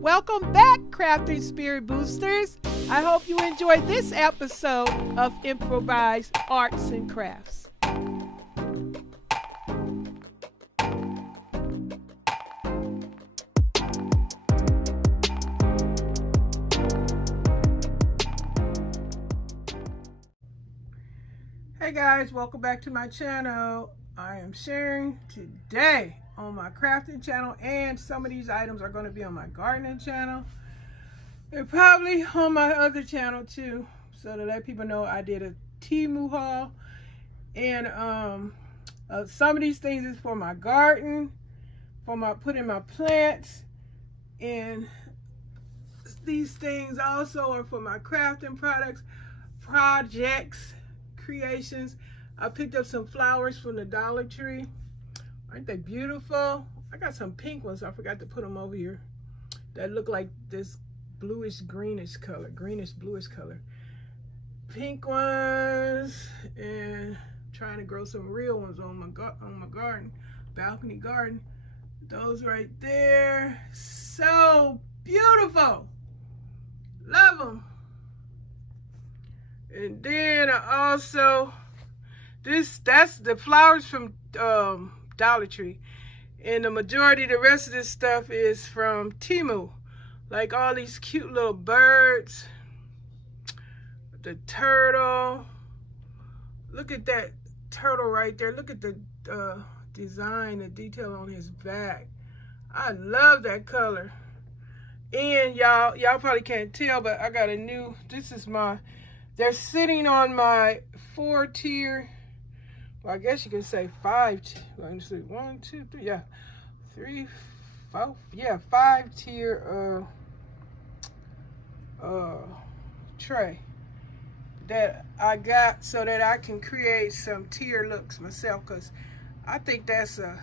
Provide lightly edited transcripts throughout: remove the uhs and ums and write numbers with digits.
Welcome back, Crafting Spirit Boosters. I hope you enjoyed this episode of Improvised Arts and Crafts. Hey guys, welcome back to my channel. I am sharing today on my crafting channel, and some of these items are going to be on my gardening channel. They're probably on my other channel too, so to let people know I did a Temu haul. And some of these things is for my garden, for my putting my plants, and these things also are for my crafting projects, creations. I picked up some flowers from the Dollar Tree. Aren't they beautiful? I got some pink ones. I forgot to put them over here that look like this bluish greenish color, greenish bluish color. Pink ones, and trying to grow some real ones on my garden, balcony garden. Those right there, so beautiful. Love them. And then I also, that's the flowers from Dollar Tree, and the majority of the rest of this stuff is from Temu, like all these cute little birds, the turtle. Look at that turtle right there. Look at the design, the detail on his back. I love that color. And y'all probably can't tell, but I got a new, they're sitting on my 4-tier, well, I guess you could say 5. Let me see, 1, 2, 3, yeah, 3, 4, yeah, 5-tier tray that I got so that I can create some tier looks myself, because I think that's a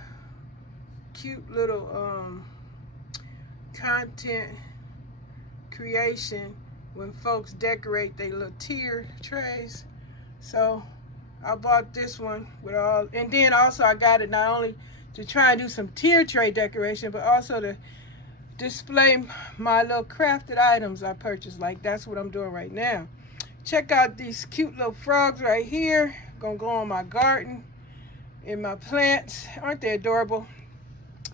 cute little content creation when folks decorate their little tier trays. So I bought this one with all, and then also I got it not only to try and do some tier tray decoration, but also to display my little crafted items I purchased. Like that's what I'm doing right now. Check out these cute little frogs right here. Gonna go on my garden and my plants. Aren't they adorable?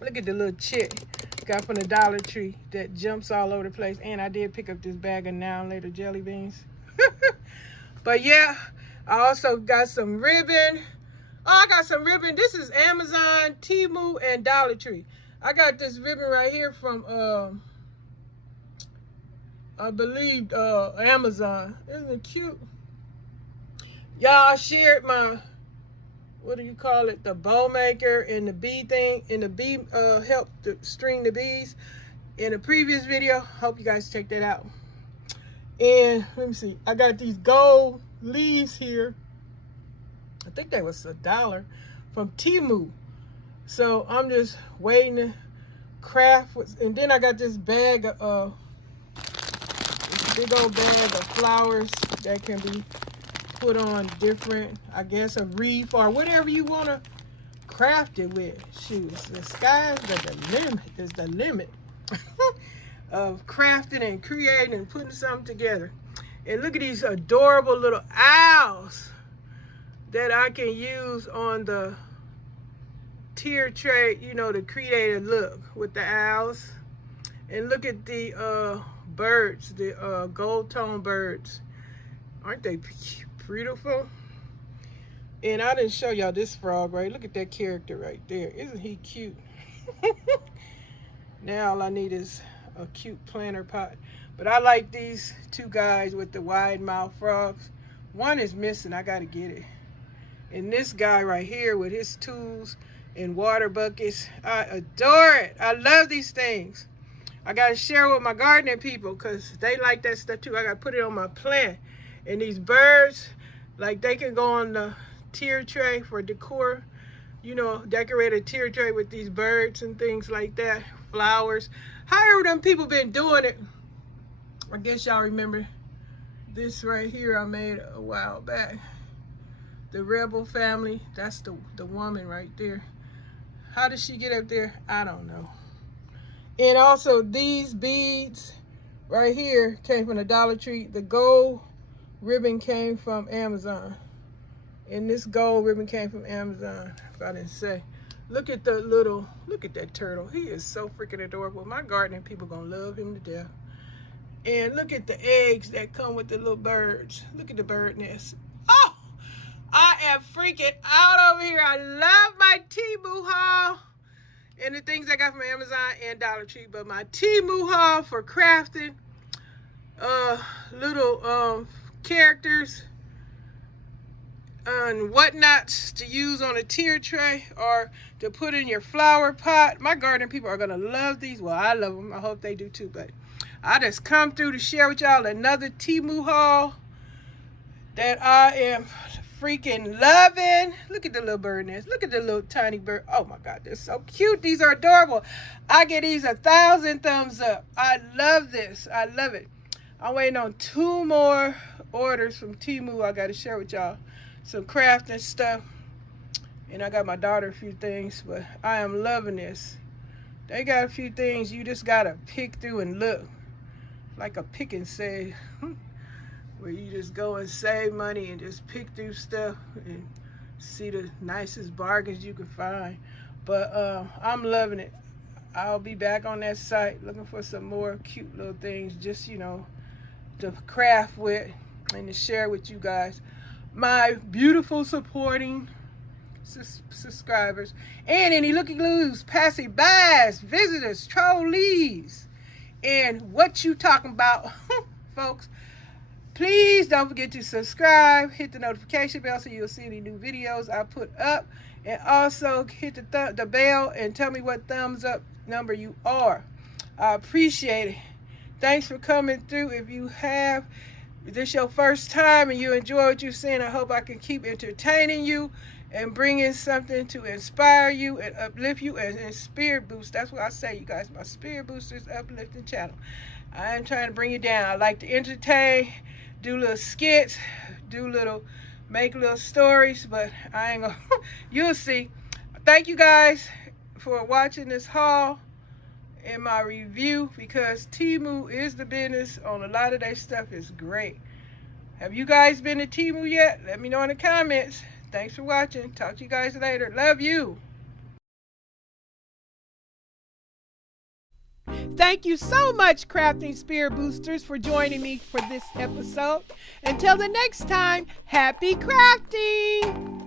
Look at the little chick got from the Dollar Tree that jumps all over the place. And I did pick up this bag of now and later jelly beans. But yeah, I also got some ribbon. Oh, I got some ribbon. This is Amazon, Temu, and Dollar Tree. I got this ribbon right here from I believe Amazon. Isn't it cute? Y'all, I shared my, what do you call it, the bow maker and the bee thing, and the bee help to string the bees in a previous video. Hope you guys check that out. And let me see, I got these gold leaves here. I think that was $1 from Temu. So I'm just waiting to craft with, and then I got this bag of this big old bag of flowers that can be put on different, I guess, a wreath or whatever you want to craft it with. Shoot, the sky's the limit of crafting and creating and putting something together. And look at these adorable little owls that I can use on the tier tray, you know, to create a look with the owls. And look at the birds, the gold tone birds. Aren't they beautiful? And I didn't show y'all this frog, right? Look at that character right there. Isn't he cute? Now all I need is a cute planter pot. But I like these two guys with the wide mouth frogs. One is missing, I gotta get it. And this guy right here with his tools and water buckets, I adore it. I love these things. I gotta share with my gardening people because they like that stuff too. I gotta put it on my plant. And these birds, like they can go on the tier tray for decor, you know, decorate a tier tray with these birds and things like that, flowers. However them people been doing it. I guess y'all remember this right here I made a while back. The Rebel family, that's the woman right there. How did she get up there? I don't know. And also these beads right here came from the Dollar Tree. The gold ribbon came from Amazon. And this gold ribbon came from Amazon, if I didn't say. Look at that turtle. He is so freaking adorable. My gardening people gonna love him to death. And look at the eggs that come with the little birds. Look at the bird nest. Oh, I am freaking out over here. I love my Temu haul and the things I got from Amazon and Dollar Tree. But my Temu haul for crafting little characters and whatnots to use on a tier tray or to put in your flower pot. My gardening people are gonna love these. Well, I love them. I hope they do too. But I just come through to share with y'all another Temu haul that I am freaking loving. Look at the little bird nest. Look at the little tiny bird. Oh my God, they're so cute. These are adorable. I get these 1,000 thumbs up. I love this. I love it. I'm waiting on 2 more orders from Temu. I got to share with y'all some crafting stuff. And I got my daughter a few things, but I am loving this. They got a few things you just got to pick through and look. Like a pick and save. Where you just go and save money and just pick through stuff and see the nicest bargains you can find. But I'm loving it. I'll be back on that site looking for some more cute little things, just, you know, to craft with and to share with you guys. My beautiful supporting subscribers and any looky-loos, passy-bys, visitors, trolleys, and what you talking about, folks. Please don't forget to subscribe, hit the notification bell so you'll see any new videos I put up, and also hit the bell and tell me what thumbs up number you are. I appreciate it. Thanks for coming through. If this is your first time and you enjoy what you're seeing, I hope I can keep entertaining you and bringing something to inspire you and uplift you and spirit boost. That's what I say, you guys. My spirit boosters uplifting channel. I am trying to bring you down. I like to entertain, do little skits, make little stories, but I ain't gonna, you'll see. Thank you guys for watching this haul and my review, because Temu is the business on a lot of their stuff. Is great. Have you guys been to Temu yet? Let me know in the comments. Thanks for watching. Talk to you guys later. Love you. Thank you so much, Crafting Spirit Boosters, for joining me for this episode. Until the next time, happy crafting!